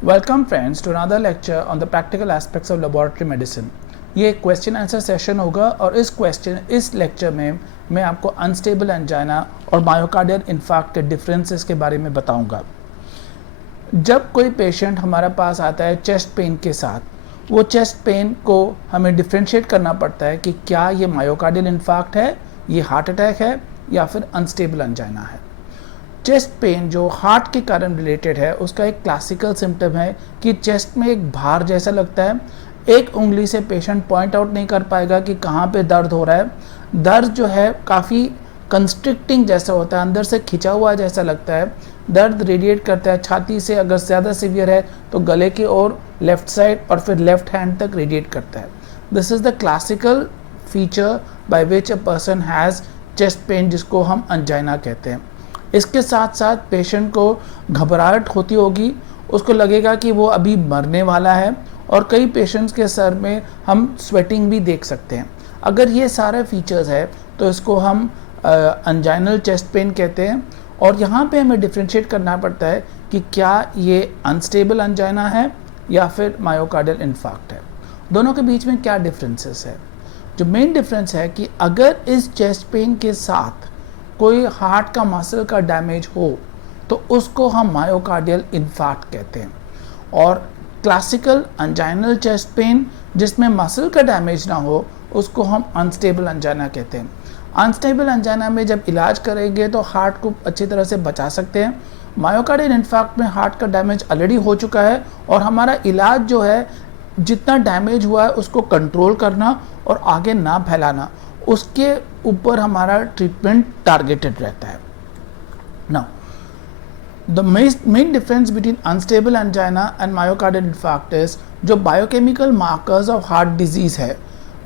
Welcome friends to another lecture on the practical aspects of laboratory medicine. ये एक question answer session होगा और इस लेक्चर में मैं आपको अनस्टेबल एंजाइना और मायोकार्डियल इन्फार्क्ट के डिफरेंसेस के बारे में बताऊंगा। जब कोई पेशेंट हमारे पास आता है चेस्ट पेन के साथ, वो चेस्ट पेन को हमें डिफ्रेंशिएट करना पड़ता है कि क्या ये मायोकार्डियल इन्फार्क्ट है, ये हार्ट अटैक है या फिर अनस्टेबल एंजाइना है। चेस्ट पेन जो हार्ट के कारण रिलेटेड है, उसका एक क्लासिकल सिम्टम है कि चेस्ट में एक भार जैसा लगता है। एक उंगली से पेशेंट पॉइंट आउट नहीं कर पाएगा कि कहाँ पे दर्द हो रहा है। दर्द जो है काफ़ी कंस्ट्रिक्टिंग जैसा होता है, अंदर से खिंचा हुआ जैसा लगता है। दर्द रेडिएट करता है छाती से, अगर ज़्यादा सीवियर है तो गले की ओर, लेफ्ट साइड और फिर लेफ्ट हैंड तक रेडिएट करता है। This is the classical feature by which a person has chest pain, जिसको हम अंजाइना कहते हैं। इसके साथ साथ पेशेंट को घबराहट होती होगी, उसको लगेगा कि वो अभी मरने वाला है, और कई पेशेंट्स के सर में हम स्वेटिंग भी देख सकते हैं। अगर ये सारे फीचर्स है तो इसको हम अंजाइनल चेस्ट पेन कहते हैं। और यहाँ पे हमें डिफ्रेंशिएट करना पड़ता है कि क्या ये अनस्टेबल अंजाइना है या फिर मायोकार्डियल इन्फार्क्ट है। दोनों के बीच में क्या डिफरेंसेस है? जो मेन डिफरेंस है कि अगर इस चेस्ट पेन के साथ कोई हार्ट का मसल का डैमेज हो तो उसको हम मायोकार्डियल इन्फार्क्ट कहते हैं। और क्लासिकल अंजाइनल चेस्ट पेन जिसमें मसल का डैमेज ना हो, उसको हम अनस्टेबल अंजाइना कहते हैं। अनस्टेबल अंजाइना में जब इलाज करेंगे तो हार्ट को अच्छी तरह से बचा सकते हैं। मायोकार्डियल इन्फार्क्ट में हार्ट का डैमेज ऑलरेडी हो चुका है और हमारा इलाज जो है, जितना डैमेज हुआ है उसको कंट्रोल करना और आगे ना फैलाना, उसके ऊपर हमारा ट्रीटमेंट टारगेटेड रहता है। Now the main difference between unstable angina and myocardial infarct is जो biochemical markers of heart disease है,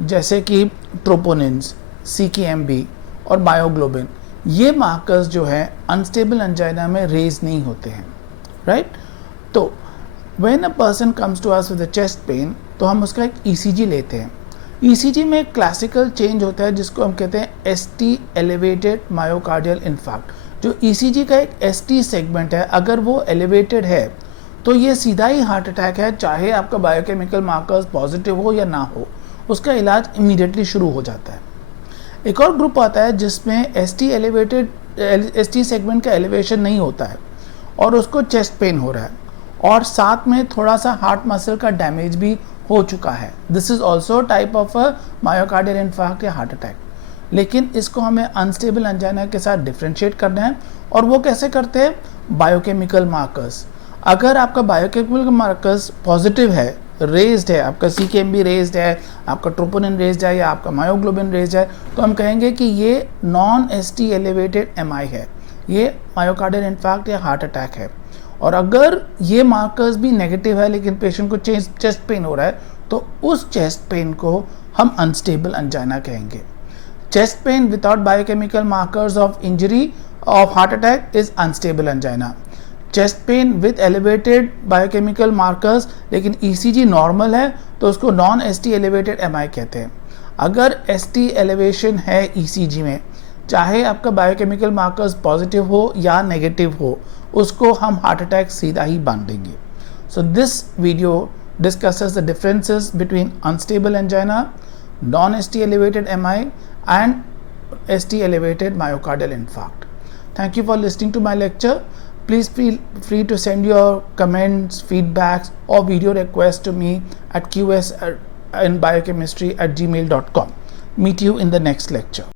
जैसे कि ट्रोपोनिन्स, CKMB और मायोग्लोबिन, ये मार्कर्स जो है अनस्टेबल एंजाइना में रेज नहीं होते हैं, राइट? तो when a person comes to us with a chest pain, तो हम उसका एक ECG लेते हैं। ECG में एक क्लासिकल चेंज होता है जिसको हम कहते हैं ST एलिवेटेड मायोकार्डियल इन्फार्क्ट। जो ECG का एक ST सेगमेंट है, अगर वो एलिवेटेड है तो ये सीधा ही हार्ट अटैक है, चाहे आपका बायोकेमिकल मार्कर्स पॉजिटिव हो या ना हो, उसका इलाज इमीडिएटली शुरू हो जाता है। एक और ग्रुप आता है जिसमें ST सेगमेंट का एलिवेशन नहीं होता है और उसको चेस्ट पेन हो रहा है और साथ में थोड़ा सा हार्ट मसल का डैमेज भी हो चुका है। This is also type of a myocardial infarct या हार्ट अटैक। लेकिन इसको हमें अनस्टेबल एंजाइना के साथ डिफ्रेंशिएट करना है। और वो कैसे करते हैं? Biochemical markers. अगर आपका बायोकेमिकल मार्कर्स पॉजिटिव है, रेज्ड है, आपका CKMB रेज्ड है, आपका ट्रोपोनिन रेज्ड है या आपका मायोग्लोबिन रेज्ड है, तो हम कहेंगे कि ये नॉन ST एलिवेटेड MI है, ये मायोकार्डियल इन्फार्क्ट या हार्ट अटैक है। और अगर ये मार्कर्स भी नेगेटिव है लेकिन पेशेंट को चेस्ट पेन हो रहा है, तो उस चेस्ट पेन को हम अनस्टेबल अंजाइना कहेंगे। Chest pain without biochemical markers of injury of heart attack is unstable angina. Chest pain with elevated biochemical markers लेकिन ECG नॉर्मल है, तो उसको नॉन ST एलिवेटेड MI कहते हैं। अगर ST एलिवेशन है ECG में, चाहे आपका बायोकेमिकल मार्कर्स पॉजिटिव हो या नेगेटिव हो, उसको हम हार्ट अटैक सीधा ही बांध देंगे। So this video discusses the differences between unstable angina, non ST elevated MI and ST elevated myocardial infarct. Thank you for listening to my lecture. Please feel free to send your comments, feedbacks or video requests to me at qs in biochemistry@gmail.com. Meet you in the next lecture.